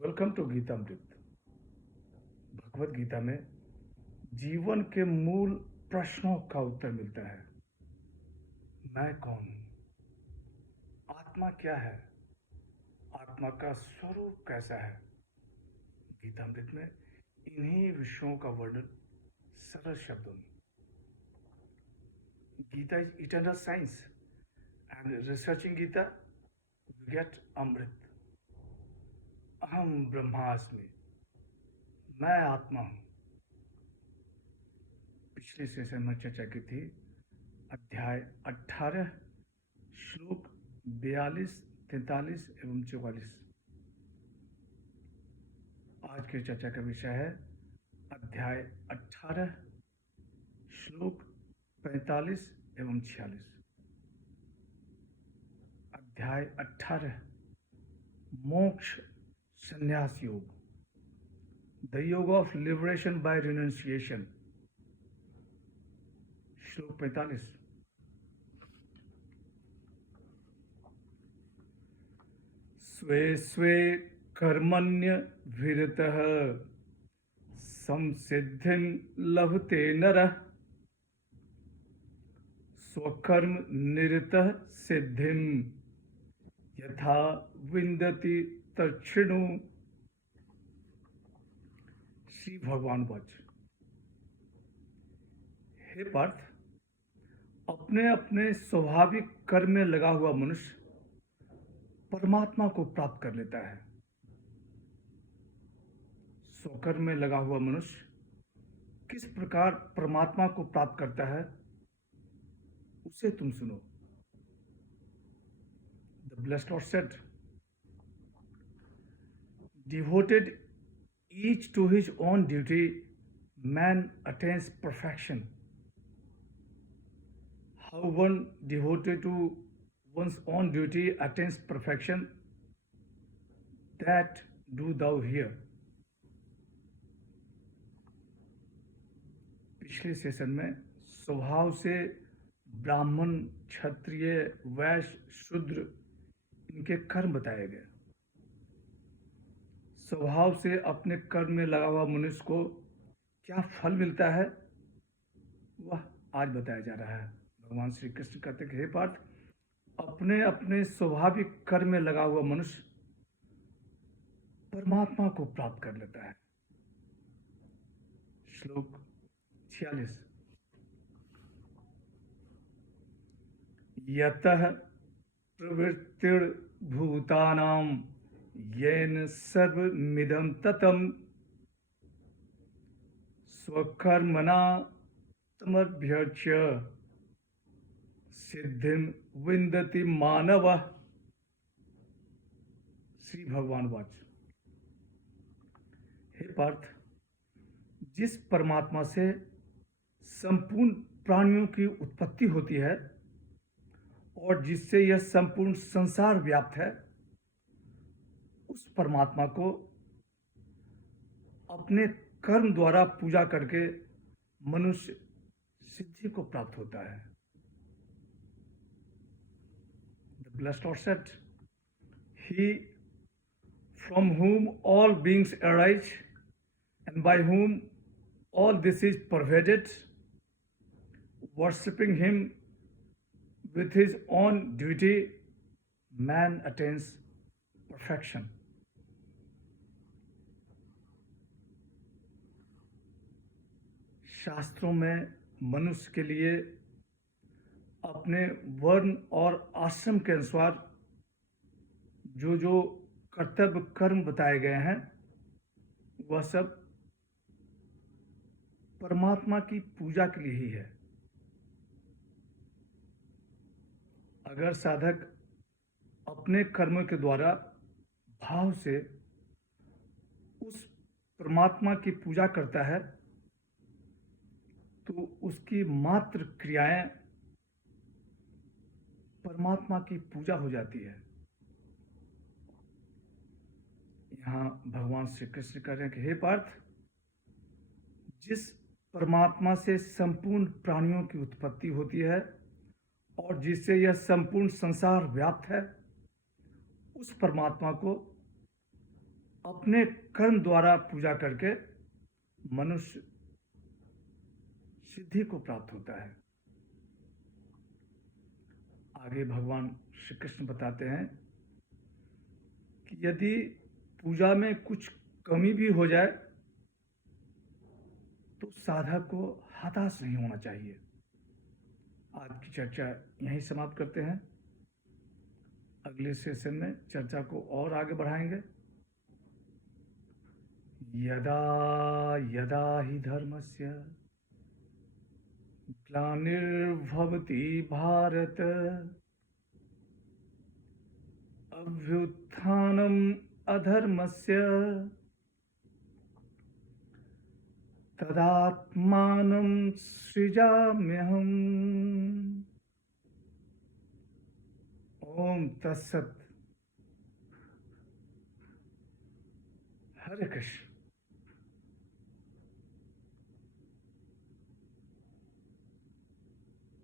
Welcome to Geetamrit. Bhagavad Gita में जीवन के मूल प्रश्नों का उत्तर मिलता है। मैं कौन हूँ? आत्मा क्या है? आत्मा का स्वरूप कैसा है? गीतामृत में इन्हीं विषयों का वर्णन सरल शब्दों में। Gita is eternal science and researching Gita we get amrit. अहम ब्रह्मास्मि, मैं आत्मा हूँ। पिछले सेशन में चर्चा की थी अध्याय 18 श्लोक 42, 43 एवं 44। आज की चर्चा का विषय है अध्याय 18 श्लोक 45 एवं 46। अध्याय 18 मोक्ष संन्यास योग, द योग ऑफ लिबरेशन बाय रिनंसिएशन। श्लोक 45 स्वे स्वे कर्मण्य विरतः संसिद्धिं लभते नरः स्वकर्म निरतः सिद्धिं यथा विन्दति तच्छृणु। श्री भगवान वच, हे पार्थ, अपने अपने स्वाभाविक कर्म में लगा हुआ मनुष्य परमात्मा को प्राप्त कर लेता है। स्वकर्म में लगा हुआ मनुष्य किस प्रकार परमात्मा को प्राप्त करता है उसे तुम सुनो। The blessed Lord said, devoted each to his own duty man attains perfection. How one devoted to one's own duty attains perfection, that do thou hear. पिछले सेशन में स्वभाव से ब्राह्मण, क्षत्रिय, वैश्य, शूद्र इनके कर्म बताए गए। स्वभाव से अपने कर्म में लगा हुआ मनुष्य को क्या फल मिलता है वह आज बताया जा रहा है। भगवान श्री कृष्ण कहते हैं, हे पार्थ, अपने अपने स्वाभाविक कर्म में लगा हुआ मनुष्य परमात्मा को प्राप्त कर लेता है। श्लोक 46 यतः प्रवृत्तिर्भूतानां येन सर्वमिदं ततं स्वकर्मणा तमभ्यर्च्य सिद्धिं विन्दति मानवः। श्री भगवान वाच, हे पार्थ, जिस परमात्मा से संपूर्ण प्राणियों की उत्पत्ति होती है और जिससे यह संपूर्ण संसार व्याप्त है, उस परमात्मा को अपने कर्म द्वारा पूजा करके मनुष्य सिद्धि को प्राप्त होता है। The blessed Lord said, He from whom all beings arise and by whom all this is pervaded, worshipping Him with his own duty, man attains perfection. शास्त्रों में मनुष्य के लिए अपने वर्ण और आश्रम के अनुसार जो जो कर्तव्य कर्म बताए गए हैं वह सब परमात्मा की पूजा के लिए ही है। अगर साधक अपने कर्मों के द्वारा भाव से उस परमात्मा की पूजा करता है तो उसकी मात्र क्रियाएं परमात्मा की पूजा हो जाती है। यहाँ भगवान श्री कृष्ण कह रहे हैं कि हे पार्थ, जिस परमात्मा से संपूर्ण प्राणियों की उत्पत्ति होती है और जिससे यह संपूर्ण संसार व्याप्त है, उस परमात्मा को अपने कर्म द्वारा पूजा करके मनुष्य सिद्धि को प्राप्त होता है। आगे भगवान श्री कृष्ण बताते हैं कि यदि पूजा में कुछ कमी भी हो जाए तो साधक को हताश नहीं होना चाहिए। आज की चर्चा यहीं समाप्त करते हैं। अगले सेशन में चर्चा को और आगे बढ़ाएंगे। यदा यदा हि धर्मस्य ग्लानिर्भवति भारत अभ्युत्थानम् अधर्मस्य तदात्मानं सृजाम्यहम्। ओम तत्सत। हरे कृष्ण।